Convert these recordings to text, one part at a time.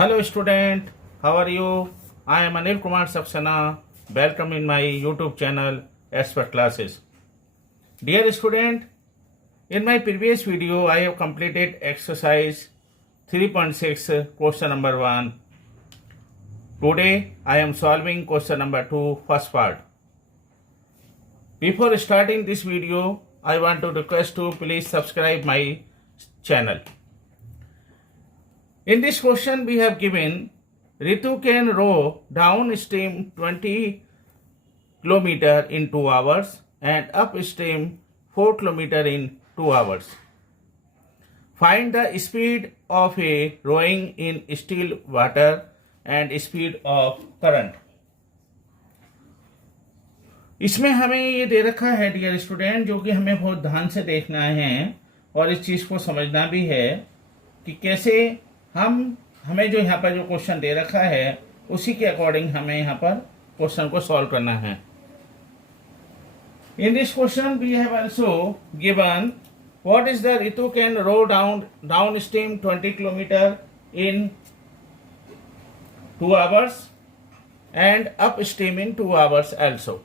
Hello student, how are you? I am Anil Kumar Saxena. Welcome in my YouTube channel Expert Classes. Dear student, in my previous video I have completed exercise 3.6 question number 1. Today I am solving question number 2 first part. Before starting this video, I want to request to please subscribe my channel. In this question we have given Ritu can row downstream 20 km in 2 hours and upstream 4 km in 2 hours. Find the speed of a rowing in still water and speed of current. इसमें हमें ये दे रखा है dear student, जो कि हमें बहुत ध्यान से देखना है और इस चीज़ को समझना भी है कि कैसे हमें जो यहाँ पर जो क्वेश्चन दे रखा है उसी के अकॉर्डिंग हमें यहाँ पर क्वेश्चन को सॉल्व करना है. In this question we have also given what is the Ritu can row downstream 20 kilometre इन 2 आवर्स एंड अप स्ट्रीम इन 2 आवर्स आल्सो.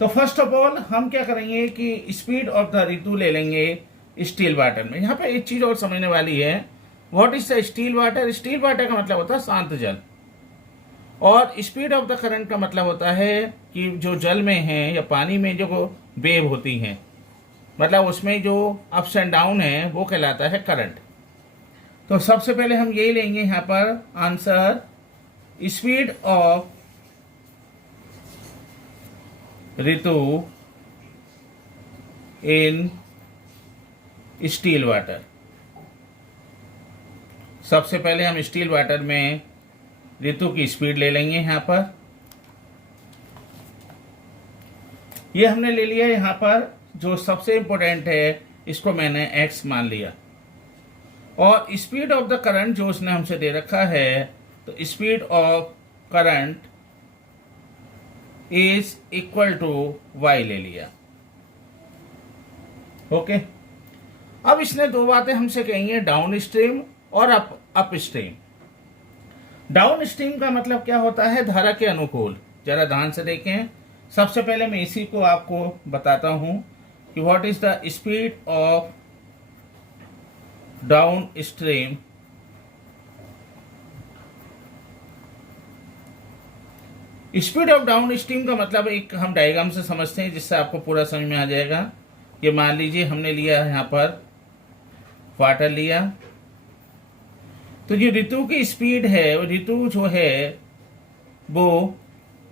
तो फर्स्ट ऑफ ऑल हम क्या करेंगे कि स्पीड ऑफ द रितु ले लेंगे स्टील वाटर में. यहाँ पे एक चीज और समझने वाली है, what is the still water. Still water का मतलब होता है शांत जल, और स्पीड ऑफ द करंट का मतलब होता है कि जो जल में है या पानी में जो वेव होती हैं, मतलब उसमें जो अप्स एंड डाउन है वो कहलाता है करंट. तो सबसे पहले हम यही लेंगे यहाँ पर answer, speed of Ritu in still water. सबसे पहले हम स्टील वाटर में रितु की स्पीड ले लेंगे. यहाँ पर ये हमने ले लिया. यहाँ पर जो सबसे इंपॉर्टेंट है इसको मैंने x मान लिया, और स्पीड ऑफ द करंट जो उसने हमसे दे रखा है, तो speed of current is equal to y ले लिया. ओके. अब इसने दो बातें हमसे कही है, डाउन स्ट्रीम और अप स्ट्रीम. डाउन स्ट्रीम का मतलब क्या होता है, धारा के अनुकूल. जरा ध्यान से देखें. सबसे पहले मैं इसी को आपको बताता हूं कि what is the speed of down stream. Speed of down stream का मतलब एक हम डायग्राम से समझते हैं जिससे आपको पूरा समझ में आ जाएगा. ये मान लीजिए हमने लिया यहाँ पर वाटर लिया, तो जो ऋतु की स्पीड है, वो ऋतु जो है वो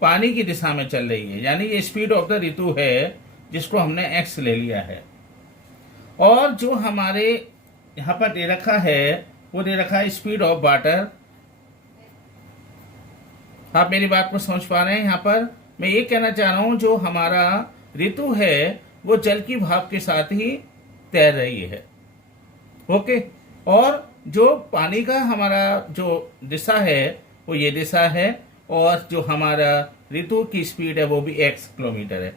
पानी की दिशा में चल रही है, यानी ये स्पीड ऑफ द ऋतु है जिसको हमने x ले लिया है. और जो हमारे यहाँ पर दे रखा है वो दे रखा है स्पीड ऑफ वाटर. आप मेरी बात को समझ पा रहे हैं. यहाँ पर मैं ये कहना चाह रहा हूं, जो हमारा ऋतु है वो जल की भाप के साथ ही तैर रही है. ओके. और जो पानी का हमारा जो दिशा है वो ये दिशा है, और जो हमारा ऋतु की स्पीड है वो भी x किलोमीटर है.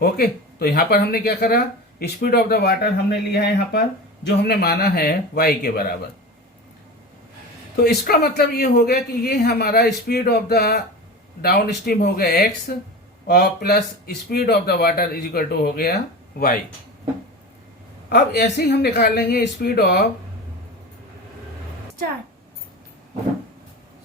ओके. तो यहाँ पर हमने क्या करा, स्पीड ऑफ द वाटर हमने लिया है यहाँ पर, जो हमने माना है y के बराबर. तो इसका मतलब ये हो गया कि ये हमारा speed of the downstream हो गया x, और plus speed of the water is equal to हो गया y. अब ऐसे ही हम निकाल लेंगे स्पीड ऑफ.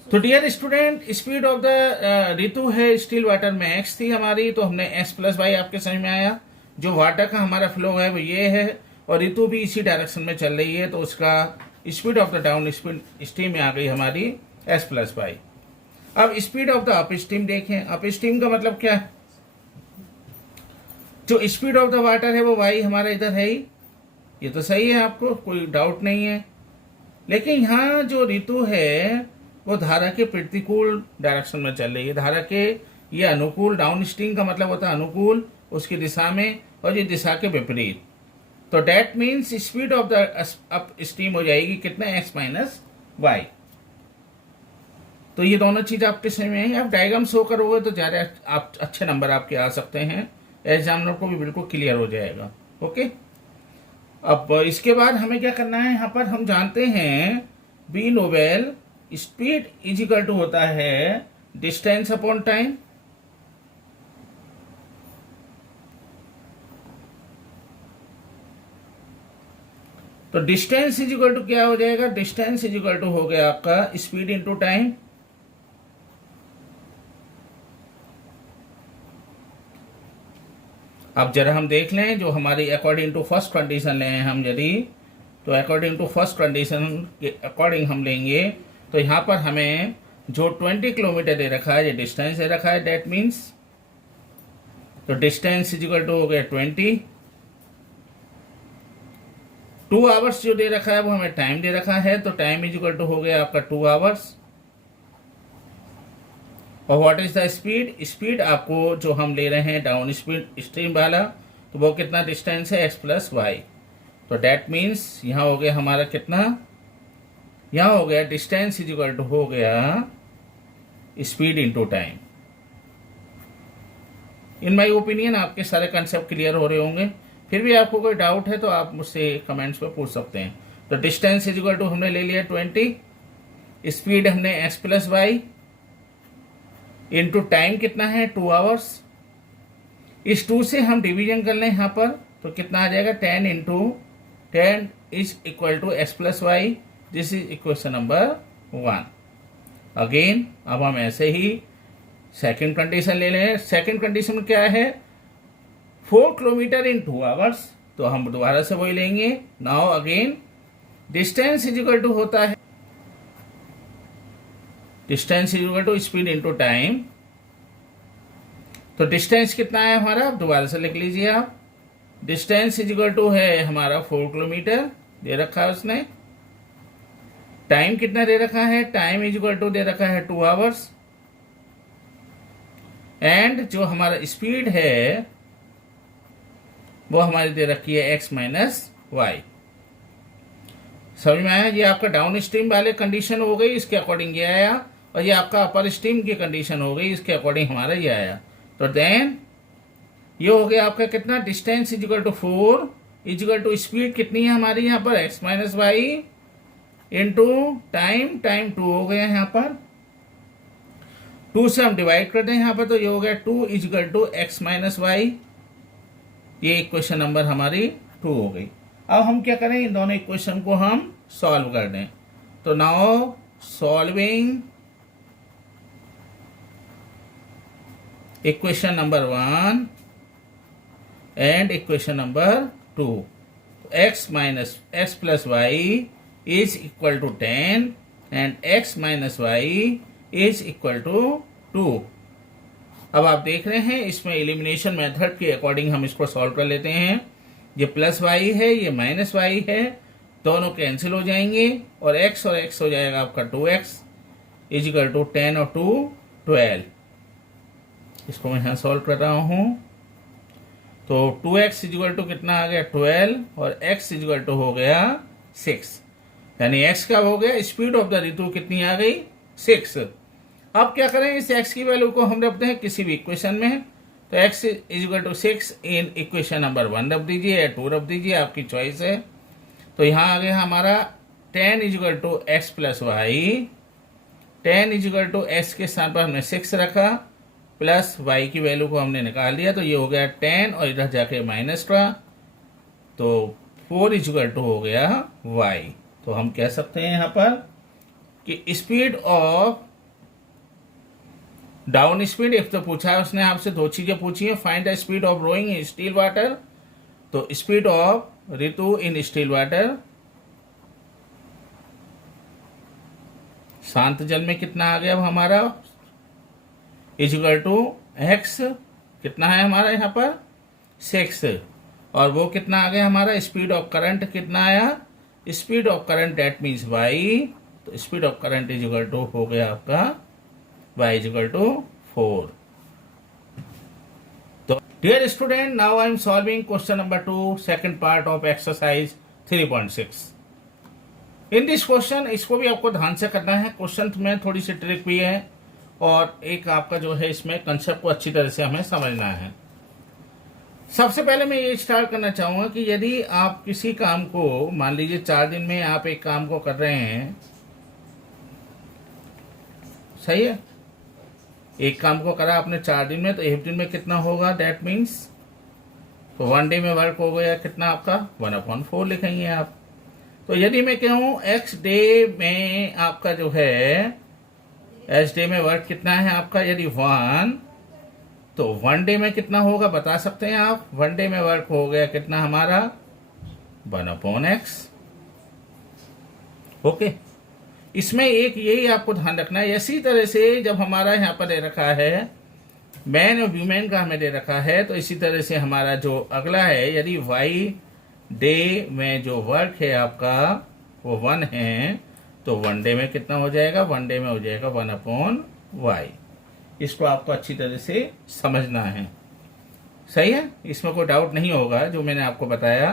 तो dear student, speed of the ऋतु है स्टील वाटर में x थी हमारी, तो हमने x प्लस वाई आपके समझ में आया. जो वाटर का हमारा फ्लो है वो ये है, और ऋतु भी इसी डायरेक्शन में चल रही है, तो उसका speed of the down stream में आ गई हमारी s प्लस वाई. अब speed of the up stream देखें. अप स्ट्रीम का मतलब क्या है, जो स्पीड ऑफ द वाटर है वो y हमारा इधर है ही. ये तो सही है, आपको कोई डाउट नहीं है. लेकिन यहाँ जो ऋतु है वो धारा के प्रतिकूल डायरेक्शन में चल रही है. धारा के ये अनुकूल, डाउन स्ट्रीम का मतलब होता है अनुकूल उसकी दिशा में, और ये दिशा के विपरीत. तो that means speed of the up stream हो जाएगी कितना, x माइनस वाई. तो ये दोनों चीज आपके समझ में है. आप डायग्राम शो करोगे तो ज़्यादा आप अच्छे नंबर आपके आ सकते हैं, एग्जामिनर को भी बिल्कुल क्लियर हो जाएगा. ओके. अब इसके बाद हमें क्या करना है, यहाँ पर हम जानते हैं बी नोबेल स्पीड इज इक्वल टू होता है डिस्टेंस अपॉन टाइम। तो डिस्टेंस इज इक्वल टू क्या हो जाएगा, डिस्टेंस इज इक्वल टू हो गया आपका स्पीड इनटू टाइम। अब जरा हम देख लें जो हमारी अकॉर्डिंग टू फर्स्ट कंडीशन ले हैं हम, यदि तो अकॉर्डिंग टू फर्स्ट कंडीशन के अकॉर्डिंग हम लेंगे तो यहाँ पर हमें जो 20 किलोमीटर दे रखा है, ये डिस्टेंस दे रखा है, दैट मीन्स तो डिस्टेंस इज इक्वल टू हो गया 20। 2 आवर्स जो दे रखा है वो हमें टाइम दे रखा है, तो टाइम इज इक्वल टू हो गया आपका 2 आवर्स। और what is the speed, speed आपको जो हम ले रहे हैं डाउन स्पीड स्ट्रीम वाला, तो वो कितना डिस्टेंस है x प्लस वाई। तो डेट मीन्स यहाँ हो गया हमारा कितना, यहाँ हो गया डिस्टेंस इज इक्वल टू हो गया speed into time. In my opinion आपके सारे कंसेप्ट क्लियर हो रहे होंगे। फिर भी आपको कोई डाउट है तो आप मुझसे कमेंट्स पे पूछ सकते हैं। तो डिस्टेंस इज इक्वल टू हमने ले लिया 20, स्पीड हमने x plus y, into time कितना है 2 आवर्स। इस 2 से हम डिवीजन कर लें यहाँ पर तो कितना आ जाएगा 10 into 10 is equal to x plus y. This is equation number 1। Again अब हम ऐसे ही सेकंड कंडीशन ले लें। सेकंड कंडीशन में क्या है, 4 किलोमीटर इन 2 आवर्स, तो हम दोबारा से वही लेंगे। Now again distance is equal to होता है distance is equal to speed into time. तो डिस्टेंस कितना है हमारा, आप दोबारा से लिख लीजिए आप। डिस्टेंस इज इक्वल टू है हमारा 4 किलोमीटर दे रखा है उसने। टाइम कितना दे रखा है, टाइम इज इक्वल टू दे रखा है 2 आवर्स। एंड जो हमारा स्पीड है वो हमारी दे रखी है x माइनस वाई। समझ में आया, ये आपका डाउन स्ट्रीम वाले कंडीशन हो गई, इसके अकॉर्डिंग ये आया। और ये आपका अपर स्ट्रीम की कंडीशन हो गई, इसके अकॉर्डिंग हमारा ये आया। तो देन ये हो गया आपका कितना, distance is equal to 4 is equal to speed कितनी है हमारी यहाँ पर x minus y into time, time 2 हो गया यहाँ पर। 2 से हम डिवाइड कर दें यहाँ पर तो ये हो गया 2 is equal to x minus y. ये इक्वेशन नंबर हमारी 2 हो गई। अब हम क्या करें, इन दोनों इक्वेशन को हम सॉल्व कर दें। तो now solving equation number 1 and equation number 2, x minus x plus y is equal to 10 and x minus y is equal to 2। अब आप देख रहे हैं इसमें एलिमिनेशन मेथड के अकॉर्डिंग हम इसको सॉल्व कर लेते हैं। ये प्लस वाई है, ये माइनस वाई है, दोनों कैंसिल हो जाएंगे और x हो जाएगा आपका 2x इज इक्वल टू 10 और 2 12। इसको मैं यहाँ सॉल्व कर रहा हूँ। तो 2x इज इक्वल टू कितना आ गया 12 और x इज इक्वल टू हो गया 6। यानी x का हो गया स्पीड ऑफ द ऋतु कितनी आ गई 6। अब क्या करें, इस x की वैल्यू को हम रखते हैं किसी भी इक्वेशन में। तो x is equal to 6 in equation number 1 रख दीजिए या 2 रख दीजिए, आपकी चॉइस है। तो यहाँ आ गया हमारा 10 is equal to x plus y. 10 is equal to x के स्थान पर हमने 6 रखा, प्लस y की वैल्यू को हमने निकाल लिया। तो ये हो गया 10 और इधर जाके माइनस का, तो 4 इज इक्वल टू हो गया y। तो हम कह सकते हैं यहाँ पर कि स्पीड ऑफ डाउन स्पीड, एक तो पूछा है उसने आपसे 2 चीजें पूछी है, find the speed of rowing in still water. तो स्पीड ऑफ ऋतु इन स्टील वाटर, शांत जल में कितना आ गया हमारा इज इक्वल टू x कितना है हमारा यहाँ पर 6, और वो कितना आ गया हमारा स्पीड ऑफ करंट कितना आया, speed of current that means y। तो speed of current is equal to हो गया आपका y इज इक्वल टू 4। तो dear student, now I am solving question number 2 second part of exercise 3.6। In this question, इसको भी आपको ध्यान से करना है। क्वेश्चन में थोड़ी सी ट्रिक भी है और एक आपका जो है इसमें कंसेप्ट को अच्छी तरह से हमें समझना है। सबसे पहले मैं ये स्टार्ट करना चाहूंगा कि यदि आप किसी काम को, मान लीजिए 4 दिन में आप एक काम को कर रहे हैं सही है। एक काम को करा आपने 4 दिन में, तो 1 दिन में कितना होगा, दैट मीन्स तो 1 डे में वर्क हो गया कितना आपका 1/4 लिखेंगे आप। तो यदि मैं कहूँ x डे में आपका जो है x डे में वर्क कितना है आपका, यदि 1, तो 1 डे में कितना होगा बता सकते हैं आप। 1 डे में वर्क हो गया कितना हमारा 1/x। ओके, इसमें एक यही आपको ध्यान रखना है। इसी तरह से जब हमारा यहाँ पर दे रखा है मैन और वीमेन का हमें दे रखा है, तो इसी तरह से हमारा जो अगला है, यदि y डे में जो वर्क है आपका वो 1 है, तो 1 डे में कितना हो जाएगा, 1 डे में हो जाएगा 1/y। इसको आपको अच्छी तरह से समझना है, सही है। इसमें कोई डाउट नहीं होगा। जो मैंने आपको बताया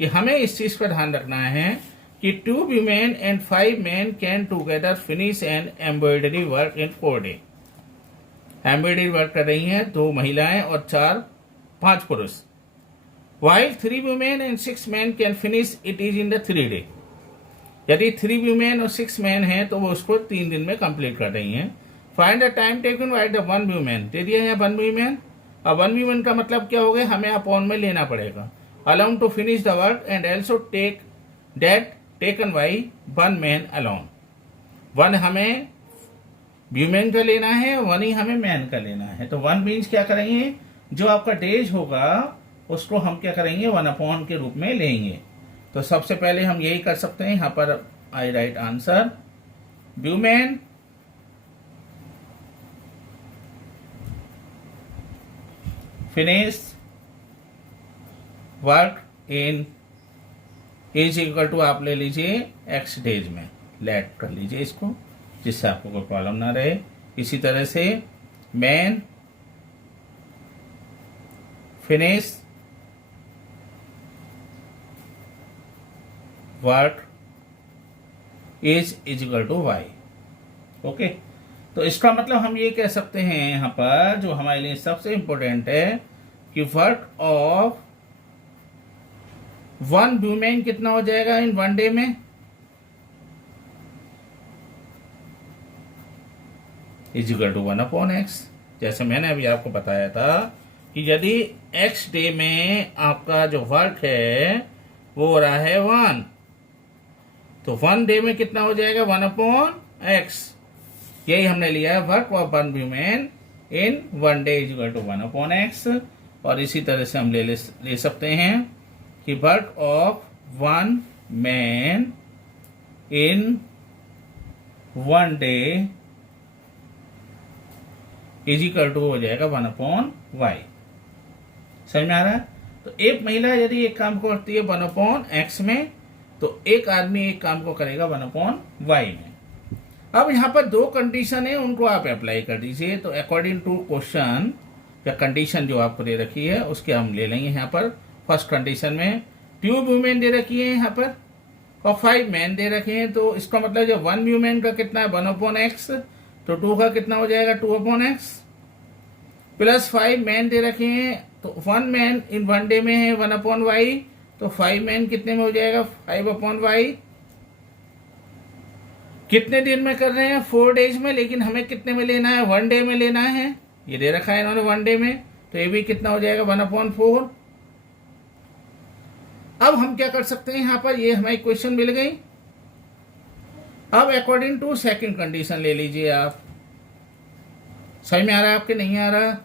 कि हमें इस चीज का ध्यान रखना है कि 2 women and 5 men can together finish an embroidery work in 4 days। Embroidery work कर रही हैं 2 महिलाएं और 5 पुरुष। While 3 women and 6 men can finish it is in the 3 day। यदि 3 women और 6 men हैं तो वो उसको 3 दिन में कंप्लीट कर रही हैं। Find the time taken by the 1 woman। दे दिया है 1 woman। अब 1 woman का मतलब क्या हो गया, हमें अपॉन में लेना पड़ेगा। Allow to finish the work and also take that taken by 1 man alone। 1 हमें व्यूमेन का लेना है, 1 ही हमें मैन का लेना है। तो 1 मीन्स क्या करेंगे, जो आपका डेज होगा उसको हम क्या करेंगे 1/, के रूप में लेंगे। तो सबसे पहले हम यही कर सकते हैं, यहां पर आई राइट आंसर व्यूमेन finish work in is equal to आप ले लीजिए x डेज में, लेट कर लीजिए इसको, जिससे आपको कोई प्रॉब्लम ना रहे। इसी तरह से man finish work is equal to y। Okay, तो इसका मतलब हम ये कह सकते हैं यहां पर जो हमारे लिए सबसे इंपॉर्टेंट है कि वर्क ऑफ 1 वुमेन कितना हो जाएगा इन 1 डे में, इज इक्वल टू 1/x। जैसे मैंने अभी आपको बताया था कि यदि x डे में आपका जो वर्क है वो हो रहा है 1, तो 1 डे में कितना हो जाएगा 1/x। यही हमने लिया है work of 1 women in 1 day is equal to 1/x। और इसी तरह से हम ले सकते हैं कि work of 1 man in 1 day is equal to हो जाएगा 1/y। समझ में आ रहा है। तो एक महिला यदि एक काम को करती है 1/x में, तो एक आदमी एक काम को करेगा 1/y में। अब यहाँ पर 2 कंडीशन है, उनको आप अप्लाई कर दीजिए। तो अकॉर्डिंग टू क्वेश्चन या कंडीशन जो आपको दे रखी है उसके हम ले लेंगे। यहाँ पर फर्स्ट कंडीशन में 2 वुमेन दे रखी है यहाँ पर और 5 मैन दे रखे हैं। तो इसका मतलब जो 1 वुमेन का कितना है 1/x, तो 2 का कितना हो जाएगा 2/x, प्लस 5 मैन दे रखे हैं। तो 1 मैन इन 1 डे में है 1/y, तो 5 मैन कितने में हो जाएगा 5/y। कितने दिन में कर रहे हैं 4 डेज में, लेकिन हमें कितने में लेना है 1 डे में लेना है। ये दे रखा है इन्होंने 1 डे में, तो ये भी कितना हो जाएगा 1/4। अब हम क्या कर सकते हैं, यहाँ पर ये हमें इक्वेशन मिल गई। अब अकॉर्डिंग टू सेकंड कंडीशन ले लीजिए आप। समझ में आ रहा है आपके, नहीं आ रहा।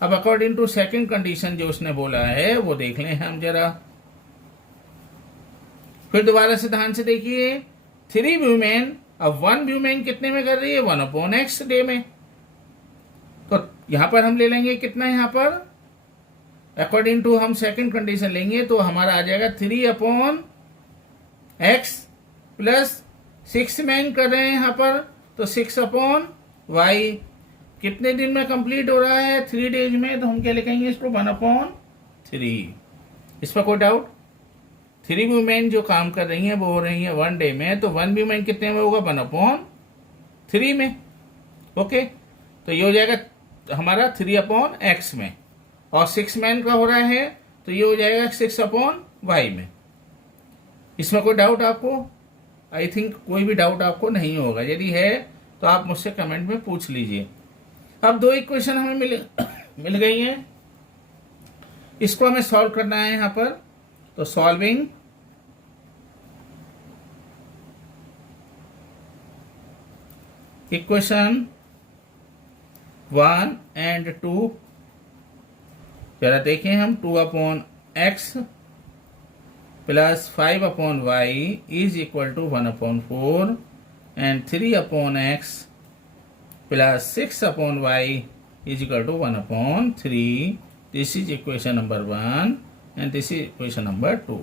अब अकॉर्डिंग टू सेकंड कंडीशन जो उसने बोला है वो देख लें हम जरा। फिर दोबारा से ध्यान से देखिए, 3 वुमेन, अब 1 वुमेन कितने में कर रही है 1/x डे में। तो यहां पर हम ले लेंगे कितना, यहां पर अकॉर्डिंग टू हम सेकंड कंडीशन लेंगे तो हमारा आ जाएगा 3/x प्लस 6 मैन कर रहे हैं यहां पर, तो 6/y। कितने दिन में कंप्लीट हो रहा है 3 डेज में, तो हम क्या लिखेंगे इसको 1/3। इस पर कोई डाउट। 3 वुमेन जो काम कर रही हैं वो हो रही है 1 डे में, तो 1 वुमेन कितने में होगा 1/3 में। ओके, तो ये हो जाएगा हमारा 3/x में, और 6 मैन का हो रहा है तो ये हो जाएगा 6/y में। इसमें कोई डाउट आपको, आई थिंक कोई भी डाउट आपको नहीं होगा। यदि है तो आप मुझसे कमेंट में पूछ लीजिए। अब दो इक्वेशन हमें मिल गई हैं, इसको हमें सॉल्व करना है यहाँ पर। तो सॉल्विंग इक्वेशन 1 एंड 2, जरा देखें हम, 2/x plus 5/y is equal to 1/4 and 3/x plus 6/y is equal to 1/3। This is equation number 1 and this is equation number 2।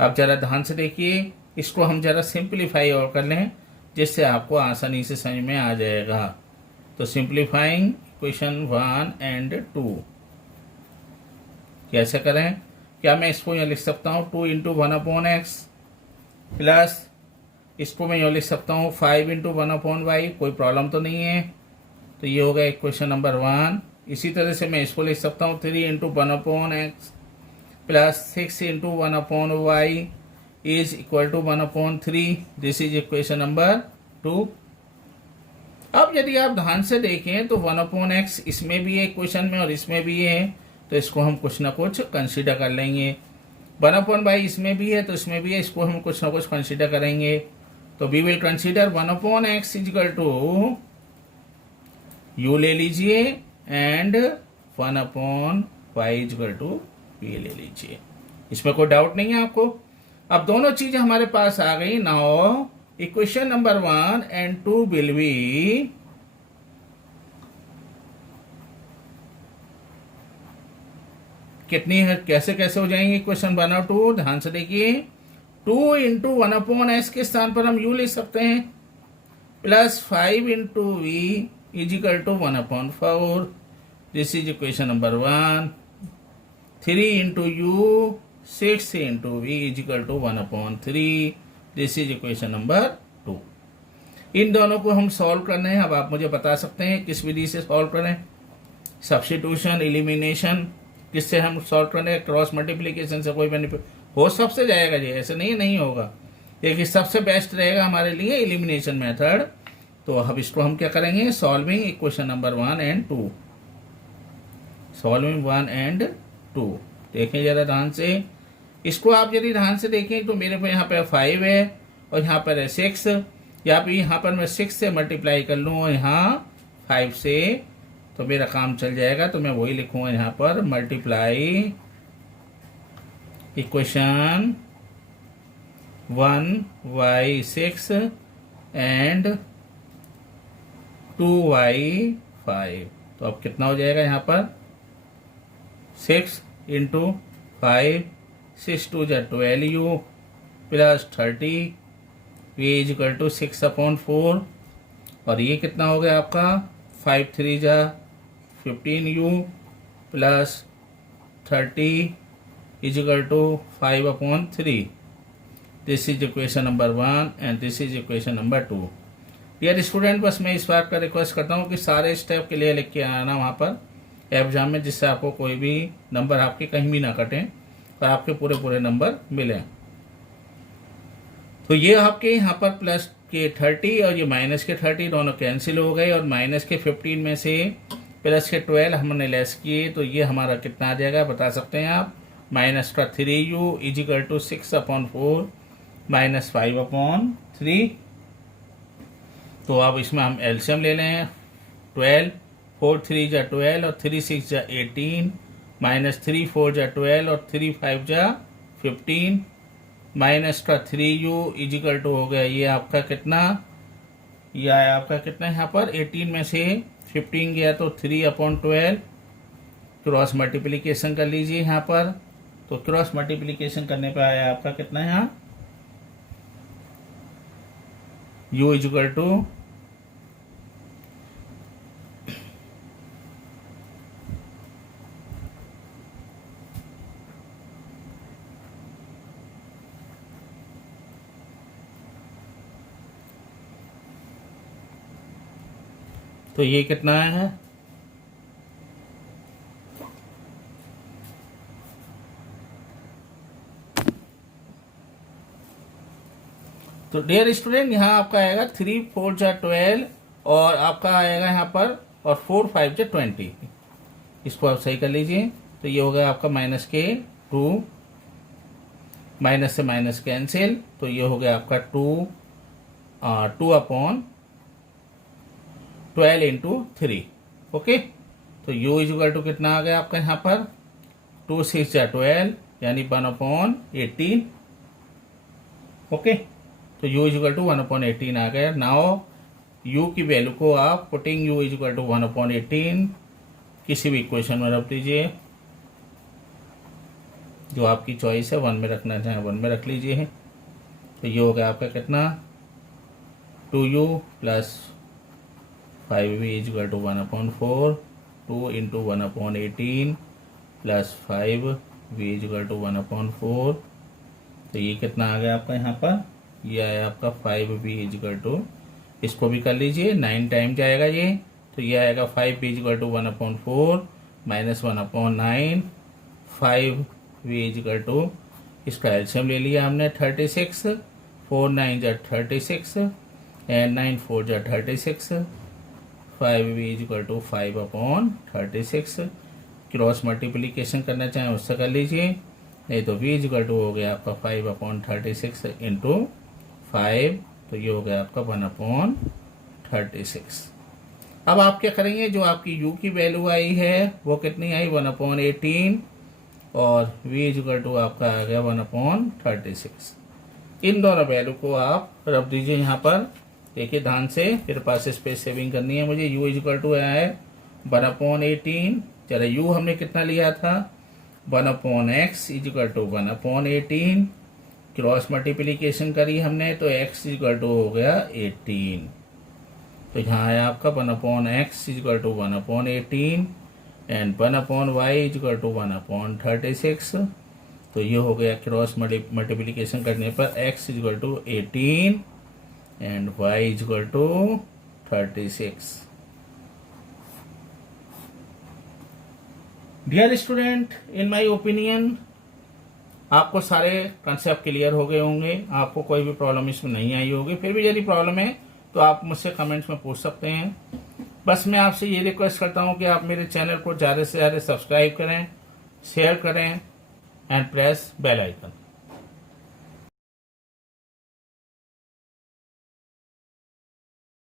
अब जरा ध्यान से देखिए, इसको हम जरा सिंप्लीफाई और कर लें जिससे आपको आसानी से समझ में आ जाएगा। तो सिंप्लीफाइंग इक्वेशन 1 एंड 2 कैसे करें? क्या मैं इसको यहाँ लिख सकता हूँ 2 इंटू 1/x प्लस इसको मैं यहाँ लिख सकता हूँ 5 इंटू 1/y, कोई प्रॉब्लम तो नहीं है। तो ये हो गया इक्वेशन नंबर 1। इसी तरह से मैं इसको लिख सकता हूँ 3 into 1/x plus 6 into 1/y is equal to 1/3। This is equation number 2। अब यदि आप ध्यान से देखें तो 1/x इसमें भी है इक्वेशन में और इसमें भी है, तो इसको हम कुछ ना कुछ कंसीडर कर लेंगे। 1/y इसमें भी है तो इसमें भी है, इसको हम कुछ ना कुछ कंसीडर करेंगे। तो we will consider 1/x equal to u ले लीजिए and 1/y equal to v ले लीजिए। इसमें कोई डाउट नहीं है आपको। अब दोनों चीजें हमारे पास आ गई। Now equation number 1 and 2 will be कितनी है, कैसे कैसे हो जाएंगे इक्वेशन 1 और 2? ध्यान से देखिए, 2 इंटू 1/s के स्थान पर हम u ले सकते हैं plus 5 into v is equal to 1/4। This is equation number 1। 3 into u 6 into v is equal to 1/3। This is equation number 2। इन दोनों को हम सॉल्व करने हैं। अब आप मुझे बता सकते हैं किस विधि से सॉल्व करें? सब्स्टिट्यूशन, एलिमिनेशन, किससे हम सॉल्व करें? क्रॉस मल्टीप्लिकेशन से कोई बेनिफिट हो सबसे जाएगा जी, ऐसे नहीं होगा। लेकिन सबसे बेस्ट रहेगा हमारे लिए एलिमिनेशन मेथड। तो अब इसको हम क्या करेंगे? Solving equation number 1 and 2। Solving 1 and 2 देखें जरा ध्यान से। इसको आप यदि ध्यान से देखें तो मेरे पे यहाँ पे 5 है और यहाँ पर है 6, या फिर यहाँ पर मैं 6 से मल्टीप्लाई कर लूँ और यहाँ 5 से, तो मेरा काम चल जाएगा। तो मैं वही लिखूंगा यहाँ पर, multiply equation 1y6 and 2y5। तो अब कितना हो जाएगा यहाँ पर? 6 इंटू 5, 6 2 जा 12u plus 30 v is equal to 6/4। और ये कितना हो गया आपका? 5 3 जा 15u plus 30 is equal to 5/3। This is equation number 1 and this is equation number 2। Dear student, बस मैं इस बात का रिक्वेस्ट करता हूँ कि सारे स्टेप के लिए लिख के आना वहाँ पर एग्जाम में, जिससे आपको कोई भी नंबर आपके कहीं भी ना कटें और आपके पूरे नंबर मिलें। तो ये आपके यहाँ पर प्लस के 30 और ये माइनस के 30 दोनों कैंसिल हो गए, और माइनस के 15 में से प्लस के 12 हमने लेस किए, तो ये हमारा कितना आ जाएगा बता सकते हैं आप? माइनस का 3u is equal to 6/4 minus 5/3। तो अब इसमें हम एलसीएम ले लें। 12, 4 3 जा 12 और 3 6 जा 18, माइनस 3 4 जा 12 और 3 5 जा 15, माइनस का 3u इज इक्वल टू हो गया ये आपका कितना? ये आया आपका कितना यहाँ पर? 18 में से 15 गया तो 3/12। क्रॉस मल्टीप्लिकेशन कर लीजिए यहाँ पर। तो क्रॉस मल्टीप्लिकेशन करने पे आया आपका कितना है यहाँ? u इज इक्वल टू तो ये कितना है? तो डियर स्टूडेंट यहाँ आपका आएगा 3 4 जा 12 और आपका आएगा यहाँ पर और 4 5 जा 20। इसको आप सही कर लीजिए। तो ये हो गया आपका माइनस के 2, माइनस से माइनस कैंसिल, तो ये हो गया आपका 2 अपॉन 12 इंटू 3। ओके, तो u इजुअल टू कितना आ गया आपका यहाँ पर 2 6 जा 12 यानी 1/18। ओके, तो u इजुअल टू 1/18 आ गया। नाउ u की वैल्यू को आप पुटिंग u इजुअल टू 1/18 किसी भी इक्वेशन में रख दीजिए, जो आपकी चॉइस है। 1 में रखना चाहे 1 में रख लीजिए। तो ये हो गया आपका कितना 2u plus 5v equal to 1/4, 2 into 1/18 plus 5v equal to 1/4। तो ये कितना आ गया आपका यहाँ पर, ये आया आपका 5v इजुअल टू, इसको भी कर लीजिए 9 टाइम जाएगा ये, तो ये आएगा 5v equal to 1/4 minus 1/9, 5v equal to, इसका एलसीएम ले लिया हमने 36, 4 9 जा 36 एंड 9 4 जा 36, 5v equal to 5/36। Cross multiplication करना चाहें उससे कर लीजिए, नहीं तो v इजुअल टू हो गया आपका 5/36 इंटू 5, तो ये हो गया आपका 1/36। अब आप क्या करेंगे, जो आपकी u की वैल्यू आई है वो कितनी आई 1/18 और v इजुअल टू आपका आ गया 1/36। इन दोनों वैल्यू को आप रख दीजिए यहाँ पर। देखिए ध्यान से, मेरे पास स्पेस सेविंग करनी है मुझे। u इजुअल टू आया है 1/18, चलो u हमने कितना लिया था 1/x equal to 1/18, cross multiplication करी हमने तो x इजुअल टू हो गया 18। तो यहाँ आया आपका 1/x equal to 1/18 and 1/y equal to 1/36। तो ये हो गया क्रॉस मल्टीप्लीकेशन करने पर x equal to 18 and y equal to 36। Dear student, in my opinion आपको सारे कंसेप्ट क्लियर हो गए होंगे, आपको कोई भी प्रॉब्लम इसमें नहीं आई होगी। फिर भी यदि प्रॉब्लम है तो आप मुझसे कमेंट्स में पूछ सकते हैं। बस मैं आपसे ये रिक्वेस्ट करता हूँ कि आप मेरे चैनल को ज़्यादा से ज़्यादा सब्सक्राइब करें, शेयर करें एंड प्रेस बेल आइकन।